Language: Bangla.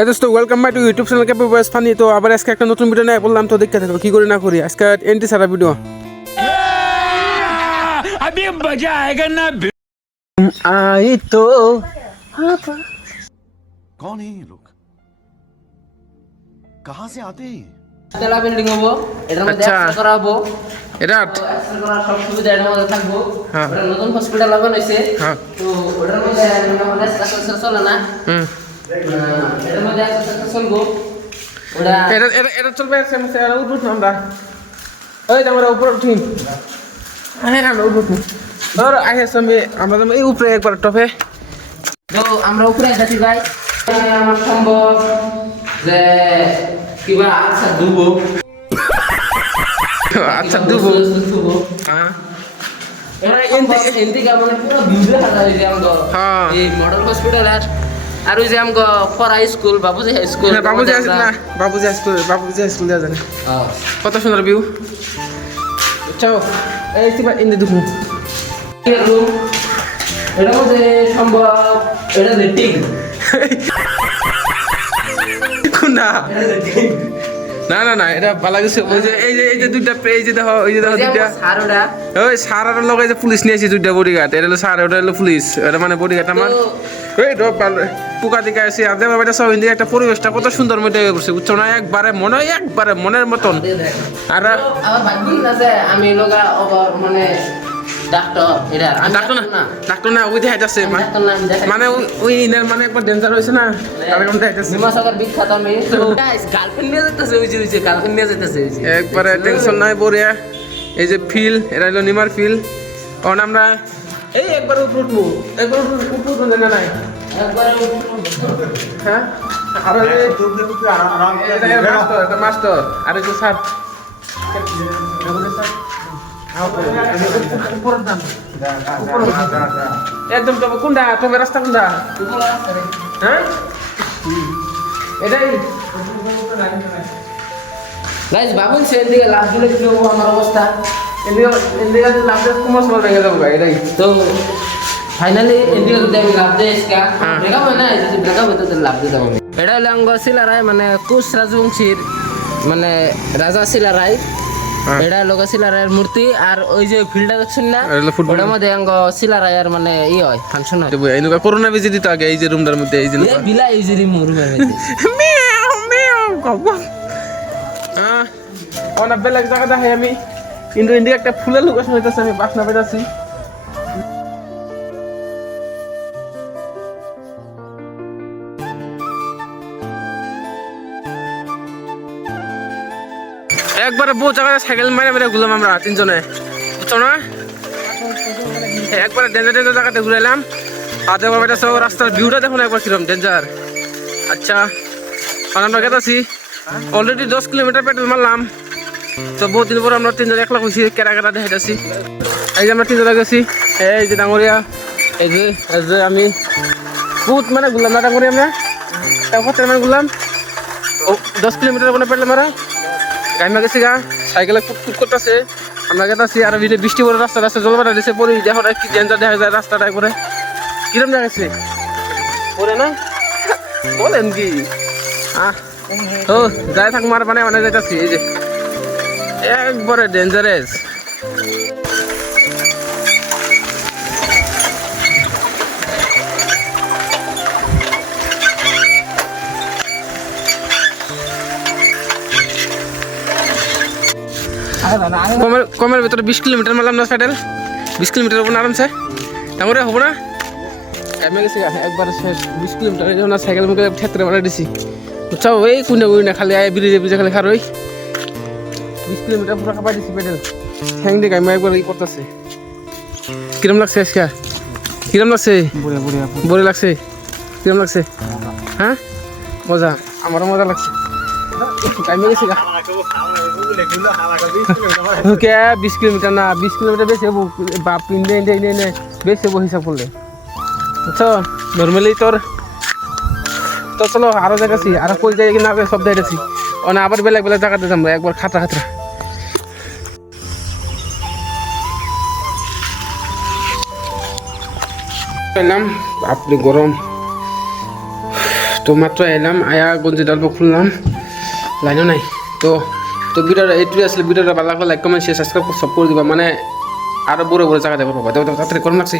এই দোস্ত welcome my to YouTube channel ক্যাপে বয়েস ফানি। তো আবার আজকে একটা নতুন ভিডিও নিয়ে বললাম, তো দেখতে থাকো কি করি না করি। আজকে এন্টি সারা ভিডিও अभी मजा आएगा ना। আই তো कौन है ये लोग कहाँ से आते हैं তেলা বিল্ডিং হবো, এটার মধ্যে আচ্ছা। এক্সট্রা করা হবো, এটা এক্সট্রা করা সব সুবিধা এটার মধ্যে থাকবো। হ্যাঁ। ওটা নতুন হসপিটাল বানাইছে, হ্যাঁ। তো ওটার মধ্যে মানে এক্সট্রা চলে না, এটার মধ্যে এক্সট্রা চলবো। ওটা এটা এটা এটা চলবে সেমসে আর উঠুন আমরা। ওই যে আমরা উপরে উঠি, হ্যাঁ আমরা উঠুন। ধর আইসা আমি আমরা এই উপরে একবার টপে। তো আমরা উপরে যাচ্ছি ভাই, আমার সম্ভব যে কিবা আচ্ছা দুবো, আচ্ছা দেবো। দুবো হ্যাঁ এনদিকে মানে পুরো ভিডিও হাতা হইছে আমগো হ্যাঁ। এই মডেল হসপিটাল আর ওই যে আমগো ফরা স্কুল, বাবুজি হাই স্কুল। হ্যাঁ, বাবুজি আসলে না, বাবুজি স্কুল দেওয়া জানে কত সুন্দর ভিউ। চলো এই সিবা ইন্দে দেখুন রুম এটার মধ্যে সম্ভব এটা রেটিং কোনটা? না না না এটা ভালো লাগছে। ওই যে এই যে দুইটা এই যে দেখো, ওই যে দেখো দুইটা স্যার ওটা ওই সারার লগে যে পুলিশ নিয়েছি দুইটা বডিগার্ড। এটা হলো সার, ওটা হলো পুলিশ, এটা মানে বডিগার্ড আমার। ওই পোকা দিকে আসি আর দেখো এটা সব ইন্ডিয়া একটা পরিবেশটা কত সুন্দর মধ্যে করছে, বুঝছো না? একবারে মনে হয় একবারে মনের মতন। আর আমার ভাগ্যই না যে আমি লগা ওভার মানে ডাক্তার এটা আমি ডাক্তার না ওই দেখাইতেছে ডাক্তার নাম দেখা মানে ওই ইনের মানে একবার ডেঞ্জার হয়েছে না, তার কারণে দেখাইতেছে। হিমাসাগর বিখ্যাত আমি তো গাইস গার্লফ্রেন্ড নিয়ে যাইতেছে, ওই যে গার্লফ্রেন্ড নিয়ে যাইতেছে ওই যে একবারে টেনশন নাই বরিয়া। এই যে ফিল, এটা হলো নিমার ফিল। কারণ আমরা এই একবার উপর উঠবো, একবার উপর উঠবো না নাই একবারে হ্যাঁ। আর এটা মাস্টার আর এই যে স্যার একদম তো কোনটা তবে রাস্তা কোনটা? হ্যাঁ এটাই গাইস বাবুল সেন দিকে লাস্ট দিলে কি হবো আমার অবস্থা। ইন্ডিয়া লাভ কুমার সময় ভেঙে যাবো এটাই তো ফাইনালি ইন্ডিয়া যদি আমি লাভ দেয় ইসকা হ্যাঁ। ব্রেকআপ হয় না, যদি ব্রেকআপ হতো তাহলে লাভ দিতাম আমি। এটা হলো অঙ্গ শিলারায় মানে কুশ রাজবংশীর মানে রাজা শিলারায়। হ্যাঁ। এটা হলো শিলারায়ের মূর্তি। আর ওই যে ফিল্ডটা দেখছেন না, এটা হলো ফুটবল। ওটার মধ্যে অঙ্গ শিলারায়ের মানে ই হয় ফাংশন হয়। এনেকুৱা করোনা বেজি দিত আগে এই যে রুমটার মধ্যে এই যে এই বিলা এই যে রুমের মধ্যে মিয়াও মিয়াও গগন। অনেক বেলেগ জায়গা দেখাই আমি, কিন্তু ইন্ডিয়া একটা ফুলের লোকেশন হইতেছে, আমি বাসনা পেয়েছি। একবারে বহু জায়গায় সাইকেল মেরে মেরে ঘুরলাম আমরা তিনজনে, বুঝছো না? একবারে ডেঞ্জার ডেঞ্জার জায়গাতে ঘুরাইলাম। আর দেখো এটা সব রাস্তার ভিউটা দেখুন একবার কিরম ডেঞ্জার। আচ্ছা কারণ আমরা গেছি অলরেডি 10 কিলোমিটার পেট্রোল মারলাম। তো বহুত দিন পর আমরা তিনজন একলা হয়েছি, কেরা কেরা দেখাইতেছি। এই যে আমরা তিনজনে গেছি, এই যে ডাঙরিয়া, এই যে আমি বহুত মানে ঘুরলাম না ডাঙরিয়া, আমরা তারপর মানে ঘুরলাম 10 কিলোমিটার কোনো পেট্রোল মারা গাইমা গেছি গা, সাইকেলে কুট করতেছে। আমরা গেছি আর বৃষ্টি পরে রাস্তা রাস্তা জলবাটা দিছে পরি, দেখো কি ডেঞ্জার দেখা যায় রাস্তাটা একবারে কিরম দেখাচ্ছে পরে না বলেন কি। ও যাই থাক মার মানে মানে যাইতাছি, এই যে একবারে ডেঞ্জারাস। কমের ভিতরে 20 কিলোমিটার মারলাম না সাইডেল, 20 কিলোমিটার হবো না আরামসে, তারপরে হবো না কামে গেছি একবার শেষ 20 কিলোমিটার। এই জন্য সাইকেল মুখে ঠেতরে মারা দিছি, বুঝছো? এই কুনে উই না খালি আয় ব্রিজে ব্রিজে খালি খার ওই 20 কিলোমিটার পুরো খাপাই দিছি পেডেল। হ্যাং দিকে আমি একবার ই করতেছে। কিরম লাগছে আজকে? কিরম লাগছে? বড় লাগছে? কিরম লাগছে? হ্যাঁ মজা, আমারও মজা লাগছে। কামে গেছি গা 20 কিলোমিটার না, 20 কিলোমিটার বেশি হবো বাপ ইন্ডিয়া ইন্ডিয়া ইন্ডিয়া বেশি হবো হিসাব করলে, বুঝছো? নর্মালি তোর তো চলো আরো জায়গাছি, আরো কই যাই না সব দেখাচ্ছি। অনেক আবার বেলা বেলা জায়গাতে যাবো একবার খাতরা খাতরা। আপনি গরম তো মাত্র এলাম আয়া গঞ্জি অল্প খুললাম লাইনও নাই তো তো ভিডিওটা এইটুকুই আসলে ভিডিওটা ভালো লাগলে লাইক কমেন্ট শেয়ার সাবস্ক্রাইব সব করে দিবা মানে আরো বড় বড় জায়গা যাবো বাবা তাড়াতাড়ি করুন লাগছে